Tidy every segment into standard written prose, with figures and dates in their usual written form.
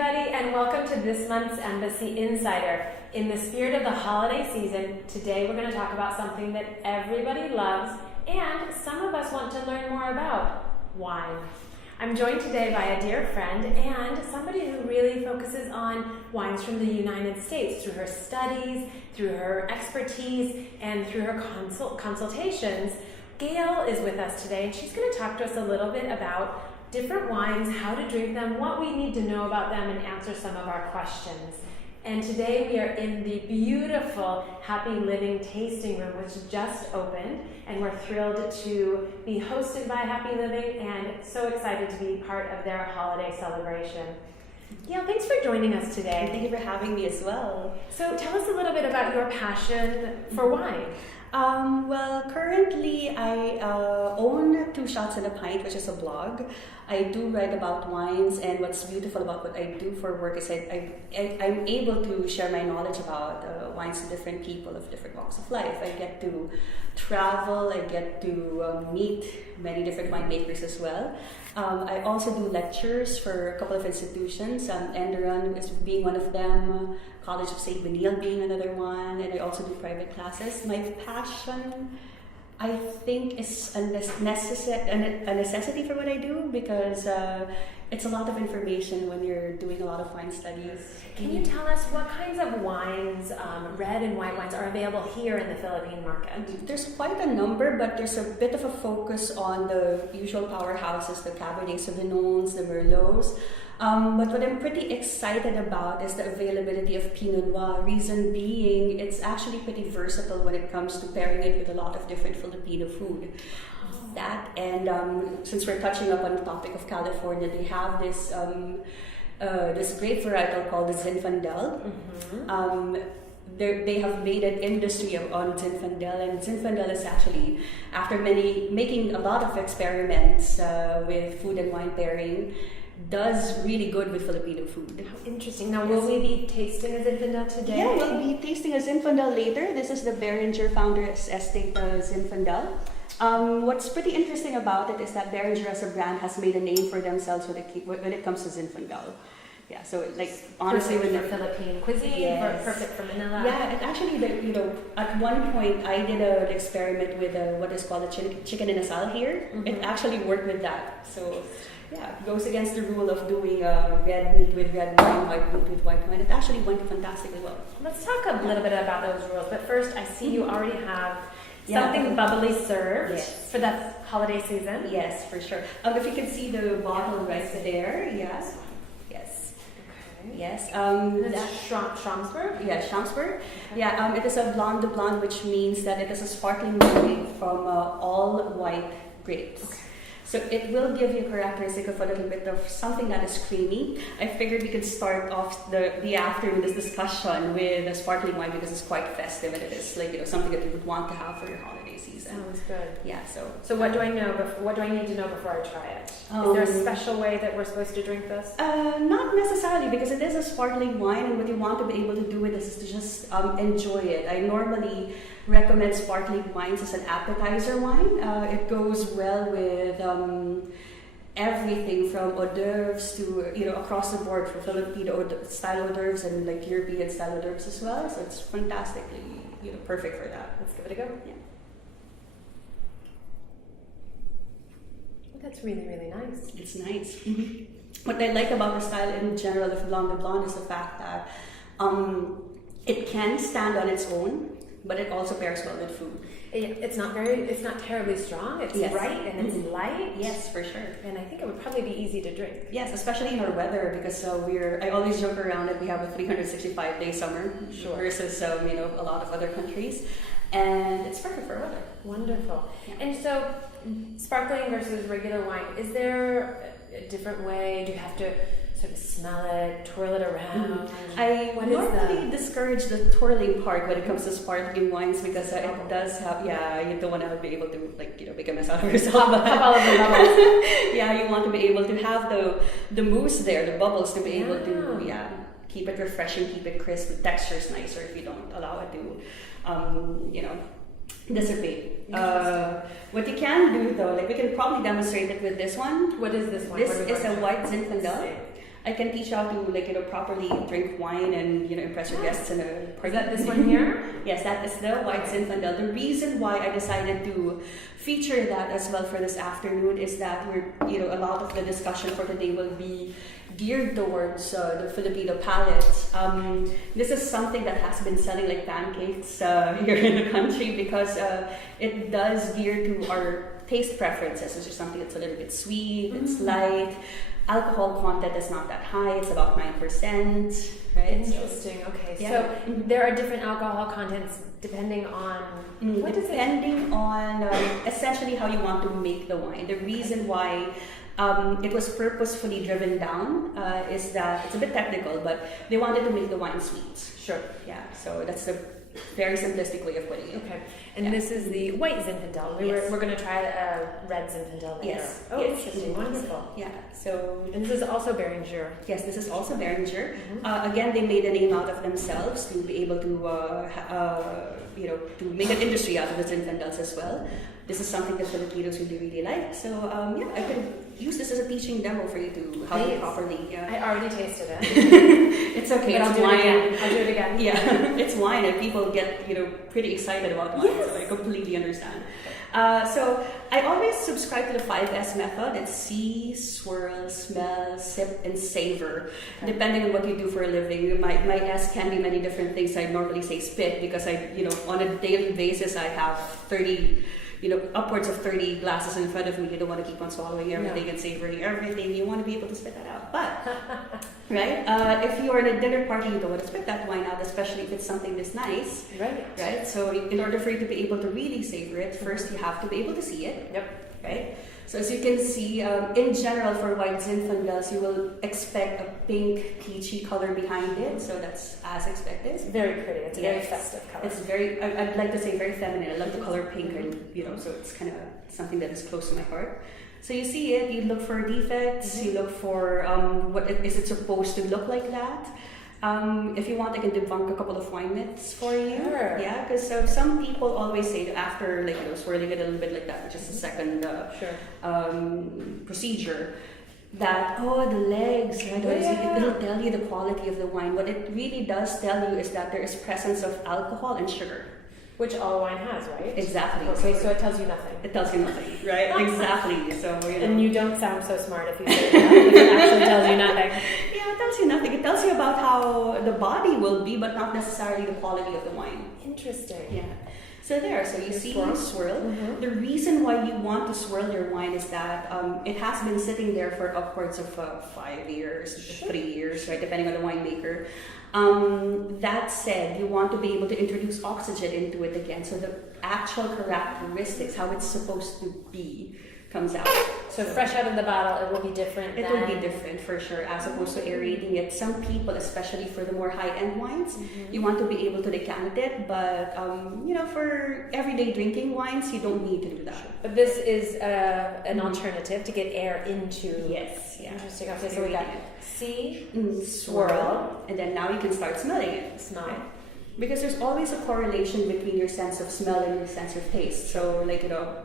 everybody, and welcome to this month's Embassy Insider. In the spirit of the holiday season, today we're going to talk about something that everybody loves and some of us want to learn more about: wine. I'm joined today by a dear friend and somebody who really focuses on wines from the United States through her studies, through her expertise, and through her consultations. Gail is with us today, and she's going to talk to us a little bit about different wines, how to drink them, what we need to know about them, and answer some of our questions. And today we are in the beautiful Happy Living tasting room, which just opened, and we're thrilled to be hosted by Happy Living and so excited to be part of their holiday celebration. Gail, thanks for joining us today. Thank you for having me as well. So tell us a little bit about your passion for wine. Well, currently I own Two Shots and a Pint, which is a blog. I do write about wines, and what's beautiful about what I do for work is that I'm able to share my knowledge about wines to different people of different walks of life. I get to travel, I get to meet many different winemakers as well. I also do lectures for a couple of institutions, Enderon is being one of them, College of St. Benil being another one, and I also do private classes. My passion, I think, is a necessity for what I do, because it's a lot of information when you're doing a lot of wine studies. Can you tell us what kinds of wines, red and white wines, are available here in the Philippine market? There's quite a number, but there's a bit of a focus on the usual powerhouses, the Cabernet Sauvignons, the Merlots. But what I'm pretty excited about is the availability of Pinot Noir. Reason being, it's actually pretty versatile when it comes to pairing it with a lot of different Filipino food. That, and since we're touching up on the topic of California, they have this this grape varietal called the Zinfandel. Mm-hmm. They have made an industry on Zinfandel, and Zinfandel is actually, after making a lot of experiments with food and wine pairing, does really good with Filipino food. How interesting. Now, will we be tasting a Zinfandel today? Yeah, we'll be tasting a Zinfandel later. This is the Beringer Founders Estate Zinfandel. What's pretty interesting about it is that Beringer as a brand has made a name for themselves when it comes to Zinfandel. Yeah, so like honestly, perfect for Philippine cuisine, yes. Perfect for Manila. Yeah, and actually, at one point I did an experiment with what is called a chicken in a sal here. Mm-hmm. It actually worked with that. So yeah, it goes against the rule of doing red meat with red wine, white meat with white wine. It actually went fantastically well. Let's talk a little bit about those rules. But first, I see you already have something bubbly served for the holiday season. Yes, for sure. If you can see the bottle right there, yes. Okay. Yes. That's Schramsberg? Yeah, Schramsberg. Okay. Yeah, it is a Blanc de Blanc, which means that it is a sparkling wine from all white grapes. Okay. So it will give you a characteristic of a little bit of something that is creamy. I figured we could start off the afternoon, this discussion, with a sparkling wine, because it's quite festive and it is like something that you would want to have for your holiday season. Sounds good. Yeah. So what do I know? What do I need to know before I try it? Is there a special way that we're supposed to drink this? Not necessarily, because it is a sparkling wine, and what you want to be able to do with this is to just enjoy it. I normally recommend sparkling wines as an appetizer wine. It goes well with everything from hors d'oeuvres to across the board for Filipino style hors d'oeuvres and like European style hors d'oeuvres as well. So it's fantastically perfect for that. Let's give it a go. Yeah. Well, that's really, really nice. It's nice. Mm-hmm. What I like about the style in general of Blanc de Blanc is the fact that it can stand on its own, but it also pairs well with food. It's not terribly strong. It's right and it's light. Yes, for sure. And I think it would probably be easy to drink. Yes, especially in our weather, because I always joke around that we have a 365-day summer versus a lot of other countries, and it's perfect for weather. Wonderful. Yeah. And so, sparkling versus regular wine, is there a different way? Do you have to sort of smell it, twirl it around? I normally discourage the twirling part when it comes to sparkling wines, because it does have, you don't want to be able to make a mess out of yourself. Pop all of the bubbles. Yeah, you want to be able to have the mousse there, the bubbles, to be able to keep it refreshing, keep it crisp. The texture's nicer if you don't allow it to dissipate. What you can do though, we can probably demonstrate it with this one. What is this one? This is a white Zinfandel. I can teach you how to properly drink wine and impress your guests in a party. Is that this one here? Yes, that is the White Zinfandel. The reason why I decided to feature that as well for this afternoon is that a lot of the discussion for today will be geared towards the Filipino palate. This is something that has been selling like pancakes here in the country because it does gear to our taste preferences, which is something that's a little bit sweet, it's light. Alcohol content is not that high, it's about 9%, right? Interesting, okay. Yeah. So there are different alcohol contents depending on, depending on essentially how you want to make the wine. The reason why it was purposefully driven down is that, it's a bit technical, but they wanted to make the wine sweet. Sure. Yeah, so that's the very simplistic way of putting it. Okay, and this is the white Zinfandel. We're going to try a red Zinfandel later. Yes. Oh, interesting. Wonderful. Yeah. So. And this is also Beringer. Yes, this is also Beringer. Again, they made a name out of themselves to be able to, to make an industry out of the Zinfandels as well. This is something that Filipinos really, really like. So I could use this as a teaching demo for you to how to properly. I already tasted it. It's okay. But It's wine. I'll do it again. Yeah, it's wine, and people get pretty excited about wine. Yes. So I completely understand. So I always subscribe to the 5S method. It's see, swirl, smell, sip, and savor. Okay. Depending on what you do for a living, my S can be many different things. I normally say spit because on a daily basis I have 30. Upwards of 30 glasses in front of me. You don't want to keep on swallowing everything and savoring everything. You want to be able to spit that out. But, right? If you are at a dinner party, you don't want to spit that wine out, especially if it's something this nice. Right? So in order for you to be able to really savor it, first you have to be able to see it. Yep. Right? So as you can see, in general for white Zinfandels, you will expect a pink, peachy color behind it. So that's as expected. It's very pretty. It's a very festive color. It's very, I'd like to say very feminine. I love the color pink and, so it's kind of something that is close to my heart. So you see it, you look for defects, you look for is it supposed to look like that? If you want, I can debunk a couple of wine myths for you. Sure. Yeah, because some people always say that after swirling it a little bit like that, which is the second procedure, that the legs, right? It'll tell you the quality of the wine. What it really does tell you is that there is presence of alcohol and sugar. Which all wine has, right? Exactly. Okay, so it tells you nothing. It tells you nothing, right? Exactly. So And you don't sound so smart if you say that. It actually tells you nothing. Yeah, it tells you nothing. It tells you about how the body will be, but not necessarily the quality of the wine. Interesting. Yeah. So you see swirl. Mm-hmm. The reason why you want to swirl your wine is that it has been sitting there for upwards of 5 years, 3 years, right, depending on the winemaker. That said, you want to be able to introduce oxygen into it again, so the actual characteristics, how it's supposed to be, comes out. So fresh out of the bottle, it will be different. It will be different for sure, as opposed to aerating it. Some people, especially for the more high-end wines, you want to be able to decant it, but for everyday drinking wines, you don't need to do that. But this is an alternative to get air into. Yes. Yeah. Interesting. Okay, so we got see, swirl, and then now you can start smelling it. Smell. Okay. Because there's always a correlation between your sense of smell and your sense of taste. So,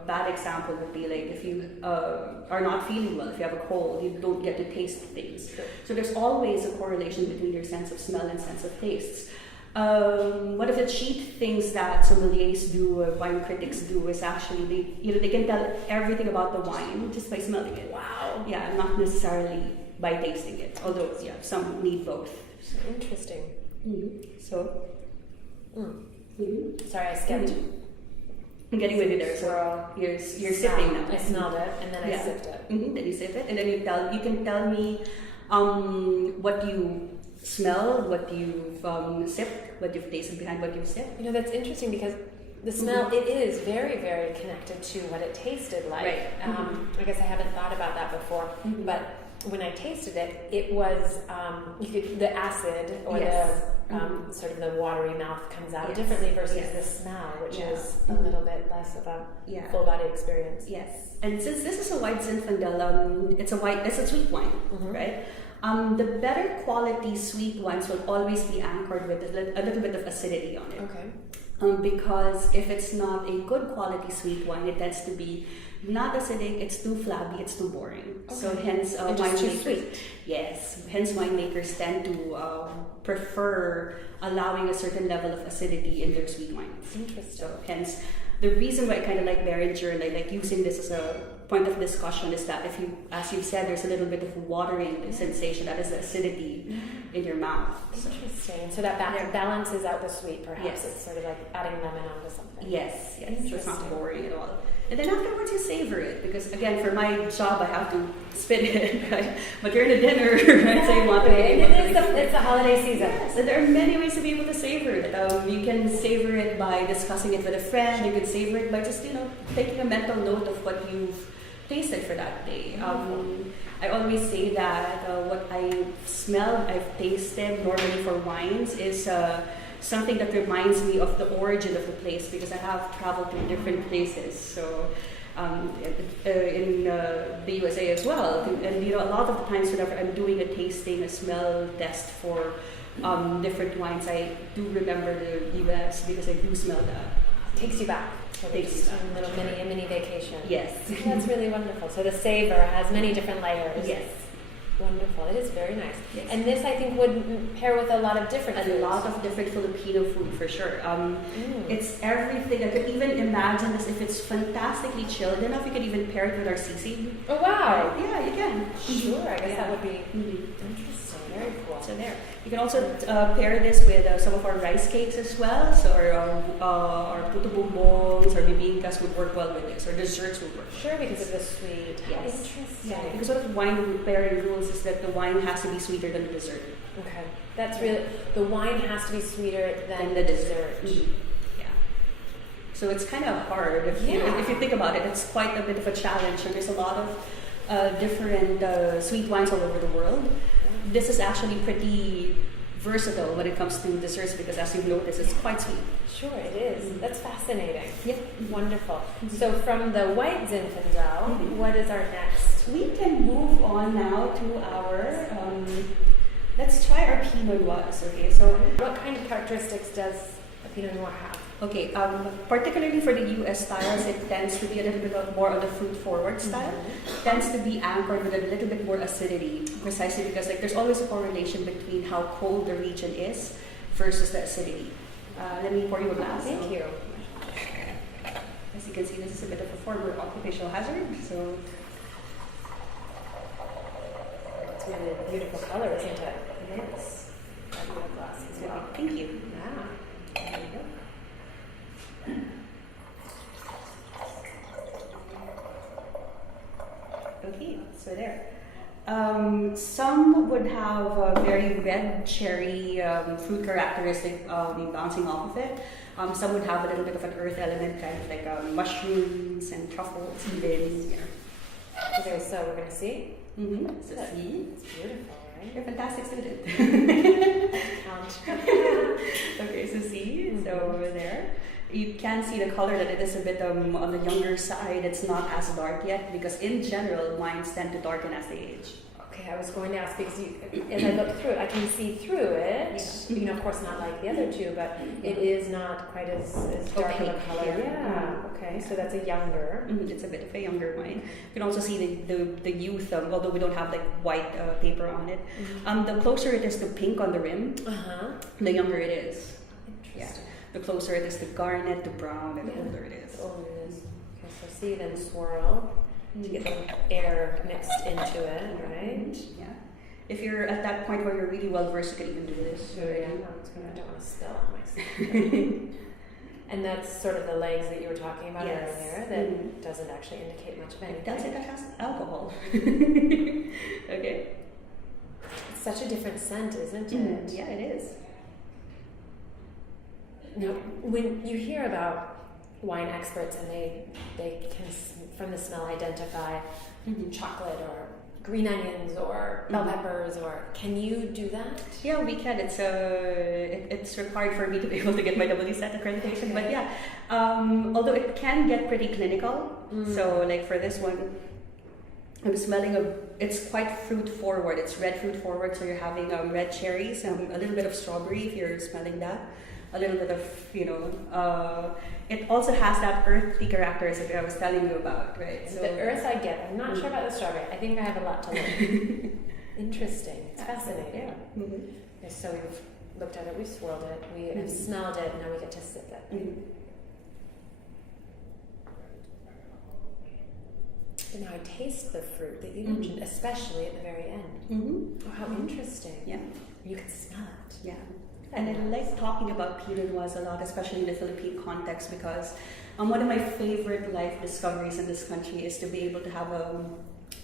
bad example would be if you are not feeling well, if you have a cold, you don't get to taste things. Sure. So there's always a correlation between your sense of smell and sense of tastes. One of the cheat things that sommeliers do, wine critics do, is actually they can tell everything about the wine just by smelling it. Wow. Yeah, not necessarily by tasting it. Although some need both. Interesting. Mm-hmm. So. Sorry, I skipped. I'm getting with you there. So you're sipping now. I smelled it and then I sipped it. Then you sip it, and then you can tell me what you smell, what you've sipped, what you've tasted behind what you've sipped. That's interesting because the smell it is very, very connected to what it tasted like. Right. I guess I haven't thought about that before, but when I tasted it, it was the acid or the sort of the watery mouth comes out differently versus the smell, which is a little bit less of a full body experience. Yes, and since this is a white Zinfandel, it's a sweet wine, right? The better quality sweet wines will always be anchored with a little bit of acidity on it. Okay. Because if it's not a good quality sweet wine, it tends to be not acidic, it's too flabby, it's too boring. Okay. So hence And just too winemakers, sweet. yes, hence winemakers tend to prefer allowing a certain level of acidity in their sweet wines. Interesting. So hence the reason why I kind of like Behringer and I like using this as a point of discussion is that if you, as you said, there's a little bit of watering sensation, that is the acidity in your mouth. So, Interesting. So that balances out the sweet, perhaps. Yes. It's sort of like adding lemon onto something. yes, so it's not Interesting. boring at all. And then afterwards you savor it because again, for my job I have to spin it, right? But you're in a dinner, right? So you want to be able to. It's the holiday season. Yes, and there are many ways to be able to savor it. You can savor it by discussing it with a friend. You can savor it by just taking a mental note of what you've tasted for that day. I always say that what I've smelled, I've tasted normally for wines is something that reminds me of the origin of the place because I have traveled to different places. So in the USA as well, and a lot of the times whenever I'm doing a tasting, a smell test for different wines, I do remember the U.S. because I do smell that. Takes you back. So Takes just you back. a mini vacation. Yes. That's really wonderful. So the savor has many different layers. Yes. Wonderful. It is very nice. Yes. And this, I think, would pair with a lot of different A foods. lot of different Filipino food for sure. It's everything. I could even imagine this if it's fantastically chilled enough. You could even pair it with our sisig. Oh, wow. Yeah, you can. Sure. I guess Yeah. that would be Mhm. interesting. Very cool. So there. You can also pair this with some of our rice cakes as well. So our puto bumbongs or bibingkas would work well with this. Or desserts would work. Sure, because of the sweet. Yes. Interesting. Yeah, because one of the wine pairing rules is that the wine has to be sweeter than the dessert. Okay. That's really, the wine has to be sweeter than the dessert. Mhm. Yeah. So it's kind of hard if you think about it. It's quite a bit of a challenge. So there's a lot of different sweet wines all over the world. This is actually pretty versatile when it comes to desserts because, as you've noticed, it's quite sweet. Sure, it is. That's fascinating. Yeah. Wonderful. So from the white Zinfandel, what is our next? We can move on now to our. Let's try our Pinot Noirs. Okay, so What kind of characteristics does a Pinot Noir have? okay, particularly for the U.S. styles, it tends to be a little bit more on the fruit-forward style. Tends to be anchored with a little bit more acidity, precisely because there's always a correlation between how cold the region is versus the acidity. Let me pour you a glass. Thank you. As you can see, this is a bit of a former occupational hazard. So It's really a beautiful color, isn't it? yes, Glass as well. thank you. Yeah. There you go. Okay, so there. Some would have a very red cherry fruit characteristic bouncing off of it. Some would have a little bit of an earth element, kind of like mushrooms and truffles even. Yeah. Okay, so we're going to see. So see, It's beautiful, right? you're a fantastic student. Count. Okay, so see, so over there. You can see the color that it is a bit on the younger side. It's not as dark yet because in general, wines tend to darken as they age. Okay, I was going to ask because as I look through it, I can see through it. Yeah. Of course, not like the other two, but it is not quite as dark of a Opaque, color. yeah. Okay, so that's a younger. It's a bit of a younger wine. You can also see the youth, although we don't have white paper on it. The closer it is to pink on the rim, the younger it is. Interesting. The closer it is to garnet, to brown, and the older it is. The older it is. Okay, so see, then swirl to get the air mixed into it, right? Yeah. If you're at that point where you're really well versed, you can even do this. So yeah, I don't want to spill on myself. And that's sort of the legs that you were talking about earlier that doesn't actually indicate much of anything. It does, it has alcohol. Okay. It's such a different scent, isn't it? Yeah, it is. Now, when you hear about wine experts and they can, from the smell, identify chocolate or green onions or bell peppers, or can you do that? Yeah, we can. It's required for me to be able to get my WSET accreditation. But yeah, although it can get pretty clinical. So like for this one, I'm smelling it's quite fruit forward. It's red fruit forward. So you're having red cherries, a little bit of strawberry if you're smelling that. a little bit of, it also has that earthy characters that I was telling you about, right? So the earth I get. I'm not sure about the strawberry. I think I have a lot to learn. Interesting. It's fascinating. Yeah. Mm-hmm. Okay, so we've looked at it, we've swirled it, we have smelled it, and now we get to sip it. Mm-hmm. And now I taste the fruit that you mentioned, especially at the very end. Mm-hmm. Oh, how interesting. Yeah. You can smell it. Yeah. And I like talking about Pinot Noirs a lot, especially in the Philippine context, because one of my favorite life discoveries in this country is to be able to have a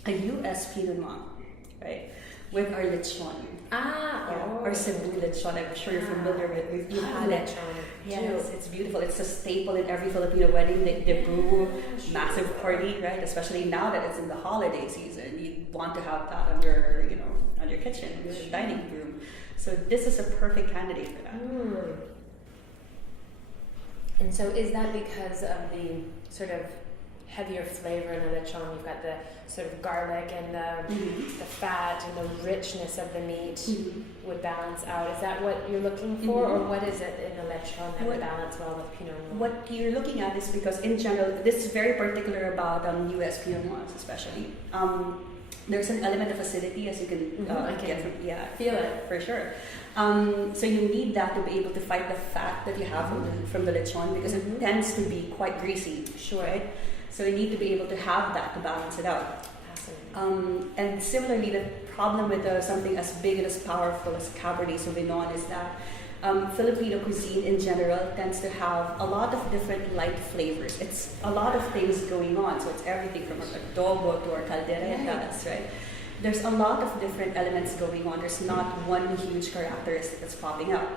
U.S. Pinot Noir, right? With our lechon. Our Cebu lechon. I'm sure you're familiar with it. You've had it. Yes, it's beautiful. It's a staple in every Filipino wedding. They brew massive party, right? Especially now that it's in the holiday season, you want to have that on your, on your kitchen, on your dining room. So this is a perfect candidate for that. And so is that because of the sort of heavier flavor in the lechon? You've got the sort of garlic and the fat and the richness of the meat would balance out. Is that what you're looking for, or what is it in the lechon that would balance well with Pinot Noir? What you're looking at is because in general, this is very particular about U.S. Pinot Noirs especially. There's an element of acidity, as you can get from, feel it for sure. So you need that to be able to fight the fat that you have from the lechon, because it tends to be quite greasy. Sure. Right? So you need to be able to have that to balance it out. And similarly, the problem with something as big and as powerful as Cabernet Sauvignon is that Filipino cuisine in general tends to have a lot of different light flavors. It's a lot of things going on. So it's everything from our adobo to our calderetas, right? There's a lot of different elements going on. There's not one huge characteristic that's popping out.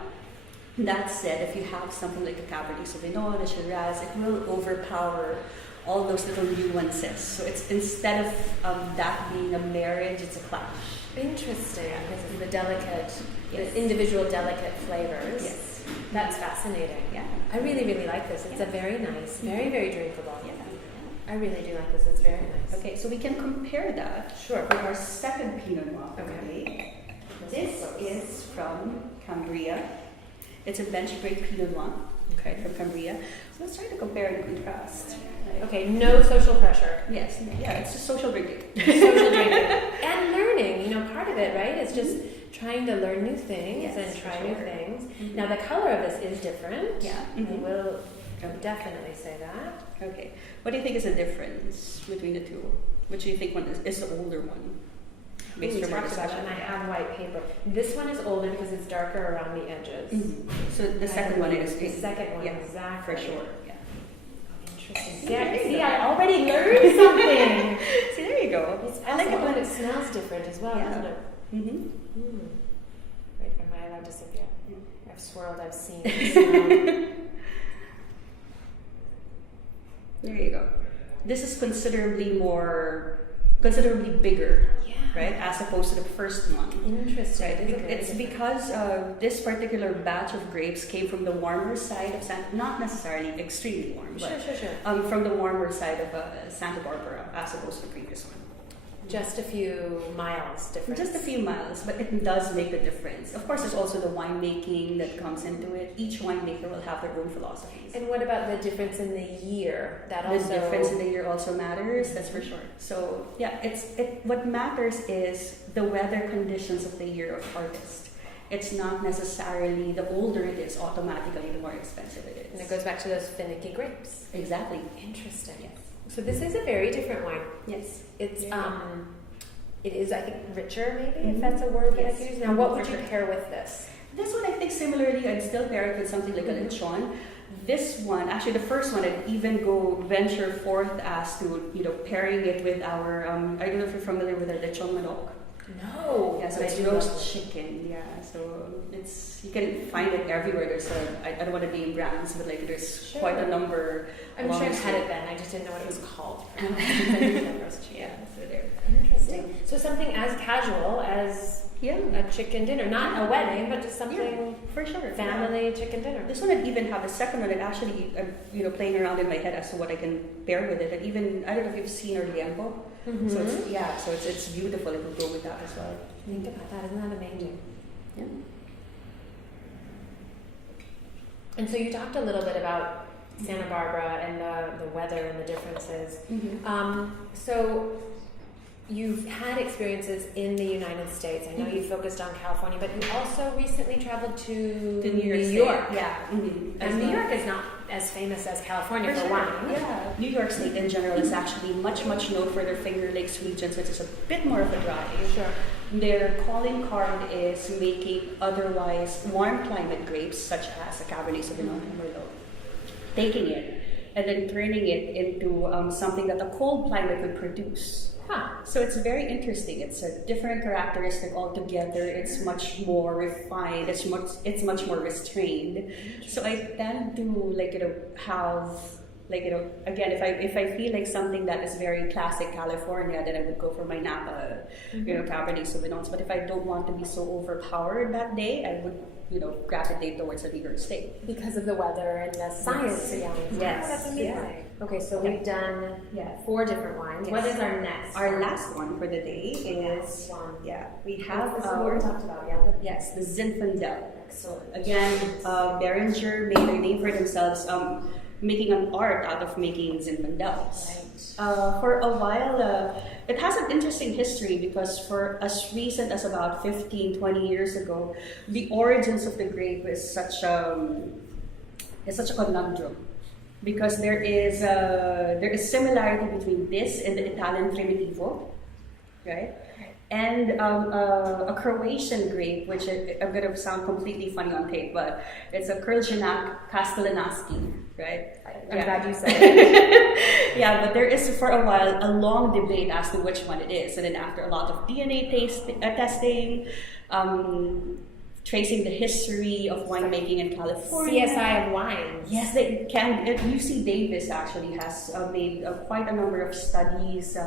That said, if you have something like a Cabernet Sauvignon, a Shiraz, it will overpower all those little nuances. So it's instead of that being a marriage, it's a clash. Interesting, because of the delicate, the individual delicate flavors. Yes. That's fascinating. Yeah. I really, really like this. It's a very nice, very, very drinkable. Yeah. I really do like this. It's very nice. Okay, so we can compare that with our second Pinot Noir. Okay. This is from Cambria. It's a bench grade Pinot Noir. Okay, from Cambria. So let's try to compare and contrast. Okay, no social pressure. Yes, it's just social drinking. Social drinking. And learning, part of it, right, is just trying to learn new things and try new things. Now, the color of this is different. Yeah. I will definitely say that. Okay. What do you think is the difference between the two? Which do you think one is the older one? We talked about it, and I have white paper. This one is older because it's darker around the edges. So the second one is... The second one, exactly. For sure. Interesting. See, I already learned something. See, there you go. I like it when it smells different as well, doesn't it? Wait, am I allowed to sip yet? I've swirled, I've seen, I've smelled. There you go. This is considerably bigger, right, as opposed to the first one. Interesting. Right? It's because this particular batch of grapes came from the warmer side of not necessarily extremely warm, but from the warmer side of Santa Barbara as opposed to the previous one. Just a few miles difference. Just a few miles, but it does make a difference. Of course, there's also the winemaking that comes into it. Each winemaker will have their own philosophies. And what about the difference in the year? The difference in the year also matters, that's for sure. So yeah, what matters is the weather conditions of the year of harvest. It's not necessarily the older it is, automatically the more expensive it is. And it goes back to those finicky grapes. Exactly. Interesting. Yes. So this is a very different wine. Yes. It's it is, I think, richer maybe, if that's a word that I could use. Now, what would you pair with this? This one, I think similarly, I'd still pair it with something like a lechon. This one, actually the first one, I'd even venture forth as to, pairing it with our, I don't know if you're familiar with our lechon manok. No. Yeah, so it's roast chicken. Yeah, so you can find it everywhere. There's I don't want to name brands, but there's quite a number. I'm sure I've had it then. I just didn't know what it was called. Roast chicken. Yeah, so there. Interesting. So something as casual as a chicken dinner, not a wedding, but just something for sure. Family chicken dinner. This one I'd even have a second one. It actually, playing around in my head as to what I can pair with it. And even I don't know if you've seen our liempo. So it's beautiful. It will go with that as well. Think about that. Isn't that amazing? Yeah. And so you talked a little bit about Santa Barbara and the weather and the differences. So you've had experiences in the United States. I know you focused on California, but you also recently traveled to New York. Yeah. And New York is not as famous as California for wine. Yeah. New York State in general is actually much known for their Finger Lakes regions, which is a bit more of a dry. Sure. Their calling card is making otherwise warm climate grapes, such as a Cabernet Sauvignon and Merlot, taking it and then turning it into something that a cold climate would produce. So it's very interesting. It's a different characteristic altogether. It's much more refined. It's much more restrained. So I tend to have again, if I feel like something that is very classic California, then I would go for my Napa, Cabernet Sauvignons. But if I don't want to be so overpowered that day, I would gravitate towards the New York State because of the weather and the science behind it. Yes. That's amazing. Yeah. Okay, so we've done 4 different wines. Yes. What is our next? Our last one for the day is we have this one we talked about. Yes, the Zinfandel. Excellent. Again, Beringer made a name for themselves, making an art out of making Zinfandels. Right. For a while, it has an interesting history because for as recent as about 15, 20 years ago, the origins of the grape is such a conundrum. Because there is similarity between this and the Italian Primitivo, right? And a Croatian grape, which I'm going to sound completely funny on tape, but it's a Krljenak Kastelanski, right? I'm glad you said it. Yeah, but there is for a while a long debate as to which one it is, and then after a lot of DNA testing, tracing the history of winemaking in California. CSI of wines. Yes, they can. UC Davis actually has made quite a number of studies,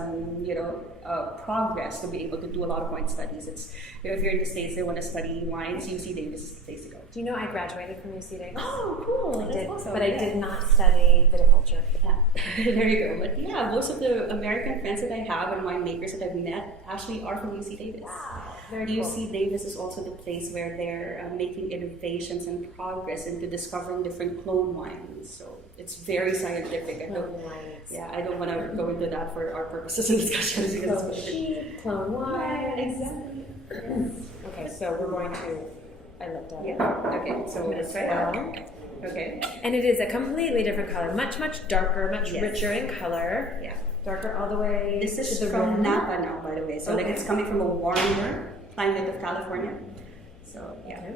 progress to be able to do a lot of wine studies. It's if you're in the States, they want to study wines, UC Davis is the place to go. Do you know I graduated from UC Davis? Oh, cool. I did, awesome. but I did not study viticulture. There you go. But yeah, most of the American friends that I have and winemakers that I've met actually are from UC Davis. Wow. Very cool. UC Davis is also the place where they're making innovations and progress into discovering different clone wines. So it's very scientific. I don't want to go into that for our purposes and discussions. Clone sheep, clone wine. Exactly. Yes. Okay, so we're going to. I looked at it. Yeah. Okay. So let's try it out. Okay. And it is a completely different color, much darker, much richer in color. Yeah. Darker all the way. This is to the from rim. Napa now, by the way. So it's coming from a warmer climate of California. So yeah. Okay.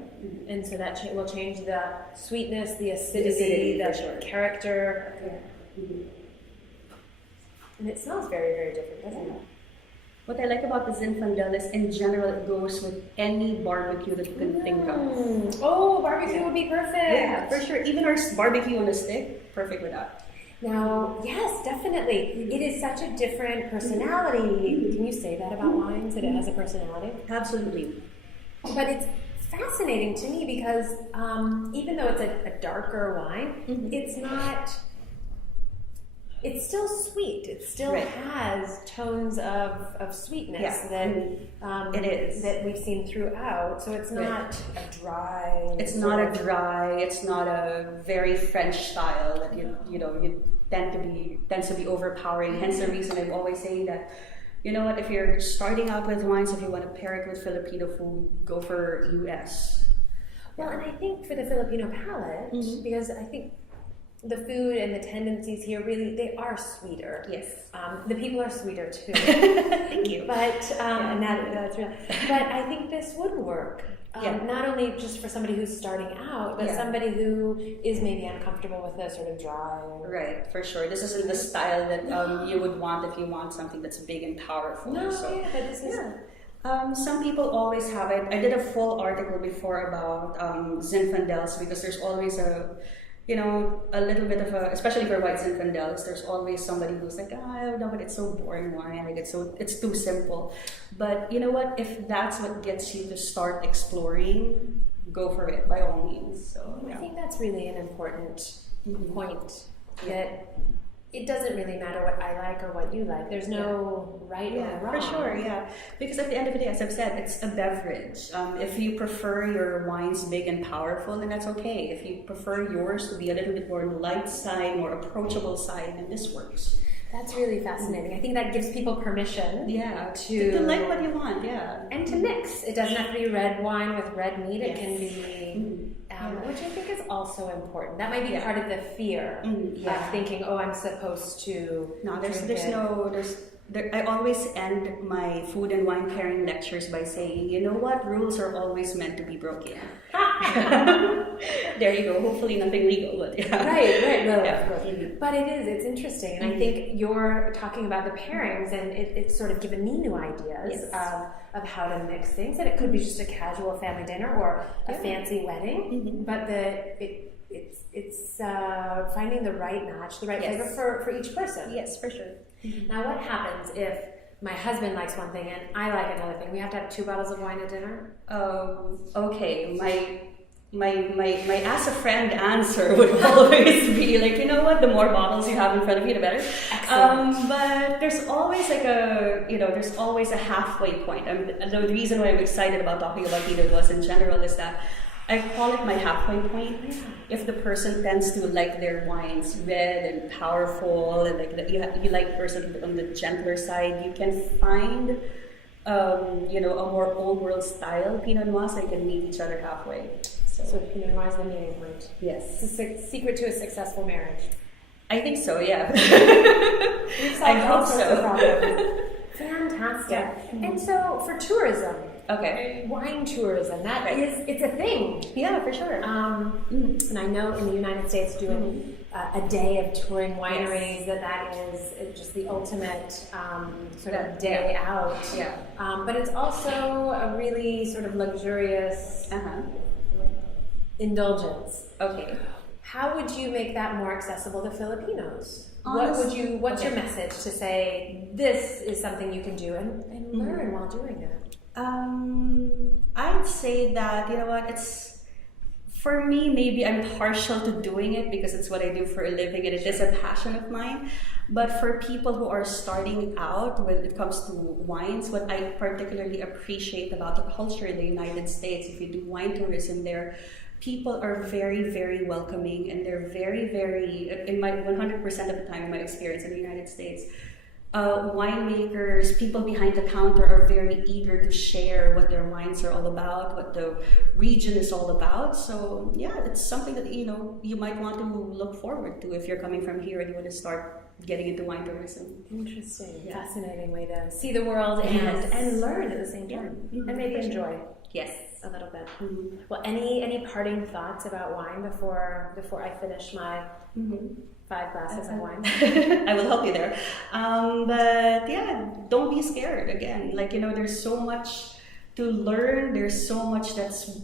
And so that will change the sweetness, the acidity, the character. Yeah. And it smells very different, doesn't it? What I like about the Zinfandel is, in general, it goes with any barbecue that you can think of. Oh, barbecue would be perfect. Yeah, for sure. Even our barbecue on a stick, perfect with that. Now, yes, definitely. It is such a different personality. Can you say that about wines, that it has a personality? Absolutely. But it's fascinating to me because even though it's a darker wine, it's not... It's still sweet. It still has tones of sweetness that it is that we've seen throughout. So it's not a dry. It's not a dry. It's not a very French style that you tends to be overpowering. Hence the reason I'm always saying that. You know what? If you're starting out with wines, if you want to pair it with Filipino food, go for U.S. Well, and I think for the Filipino palate, because I think. The food and the tendencies here really, they are sweeter. Yes. The people are sweeter too. Thank you. But, and that's real. But I think this would work. Not only just for somebody who's starting out, but somebody who is maybe uncomfortable with the sort of dry. Right, for sure. This isn't the style that you would want if you want something that's big and powerful. No, but this is... some people always have it. I did a full article before about Zinfandels because there's always a little bit of especially for white Zinfandels, there's always somebody who's like, no, but it's so boring wine, like it's too simple. But you know what? If that's what gets you to start exploring, go for it by all means. So I think that's really an important point that it doesn't really matter what I like or what you like. There's no right or wrong. For sure, yeah. Because at the end of the day, as I've said, it's a beverage. If you prefer your wines big and powerful, then that's okay. If you prefer yours to be a little bit more light side, more approachable side, then this works. That's really fascinating. I think that gives people permission to like what you want, and to mix. It doesn't have to be red wine with red meat. It can be, which I think is also important. That might be part of the fear of thinking, oh, I'm supposed to. No, I always end my food and wine pairing lectures by saying, you know what, rules are always meant to be broken. There you go. Hopefully nothing legal, but Right. No, but it's interesting. And I think you're talking about the pairings, and it's sort of given me new ideas of how to mix things. And it could be just a casual family dinner or a fancy wedding, but it's finding the right match, the right flavor for each person. Yes, for sure. Now, what happens if my husband likes one thing and I like another thing? We have to have 2 bottles of wine at dinner? Okay. My as a friend answer would always be like, you know what, the more bottles you have in front of you, the better. But there's always there's always a halfway point. The reason why I'm excited about talking about Pinot Noirs in general is that I call it my halfway point. If the person tends to like their wines red and powerful, and you like the person on the gentler side, you can find a more old world style Pinot Noir, so you can meet each other halfway. So Pinot Noir is the meeting point. Yes. It's a secret to a successful marriage. I think so, yeah. We've solved all sorts of problems. Fantastic. Yeah. And so for tourism, wine tourism, it's a thing. Yeah, for sure. And I know in the United States doing a day of touring wineries, that is just the ultimate sort of day out. Yeah. But it's also a really sort of luxurious indulgence. Okay. How would you make that more accessible to Filipinos? What's your message to say this is something you can do and learn while doing it? I'd say that, you know what, it's, for me, maybe I'm partial to doing it because it's what I do for a living and it is a passion of mine. But for people who are starting out when it comes to wines, what I particularly appreciate about the culture in the United States, if you do wine tourism there, people are very, very welcoming, and they're very, very, in my 100% of the time in my experience in the United States, winemakers, people behind the counter are very eager to share what their wines are all about, what the region is all about. So yeah, it's something that you might want to look forward to if you're coming from here and you want to start getting into wine tourism. Interesting, fascinating way to see the world and learn at the same time, and maybe enjoy. Yes, a little bit. Well, any parting thoughts about wine before I finish my 5 glasses of wine? I will help you there. But yeah, don't be scared. Again, there's so much to learn. There's so much that's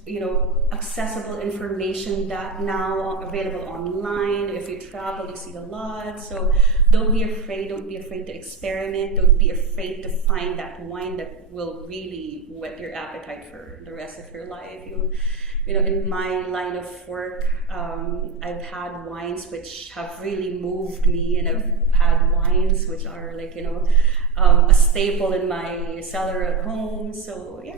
accessible information that now available online. If you travel, you see a lot. So don't be afraid. Don't be afraid to experiment. Don't be afraid to find that wine that will really whet your appetite for the rest of your life. In my line of work, I've had wines which have really moved me, and I've had wines which are a staple in my cellar at home. So yeah.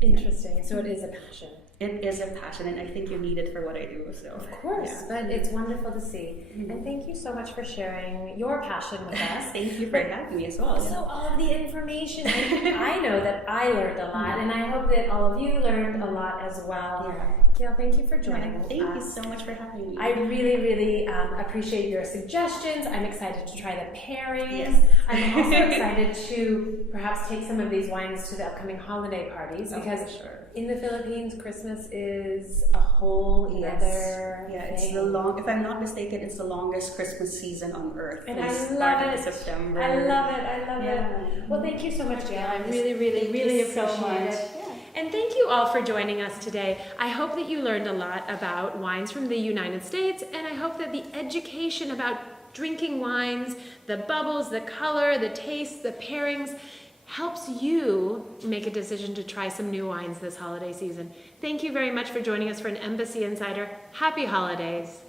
Interesting. So it is a passion. It is a passion, and I think you need it for what I do. So of course, but it's wonderful to see. And thank you so much for sharing your passion with us. Thank you for having me as well. Also, all of the information. I know that I learned a lot, and I hope that all of you learned a lot as well. Gail, thank you for joining us. Thank you so much for having me. I really, really appreciate your suggestions. I'm excited to try the pairings. Yes. I'm also excited to perhaps take some of these wines to the upcoming holiday parties, because in the Philippines, Christmas is a whole other thing. It's if I'm not mistaken, it's the longest Christmas season on earth. And I love it. September. I love it. Well, thank you so much, Gail. I really, really, really appreciate it. And thank you all for joining us today. I hope that you learned a lot about wines from the United States, and I hope that the education about drinking wines, the bubbles, the color, the taste, the pairings, helps you make a decision to try some new wines this holiday season. Thank you very much for joining us for an Embassy Insider. Happy holidays.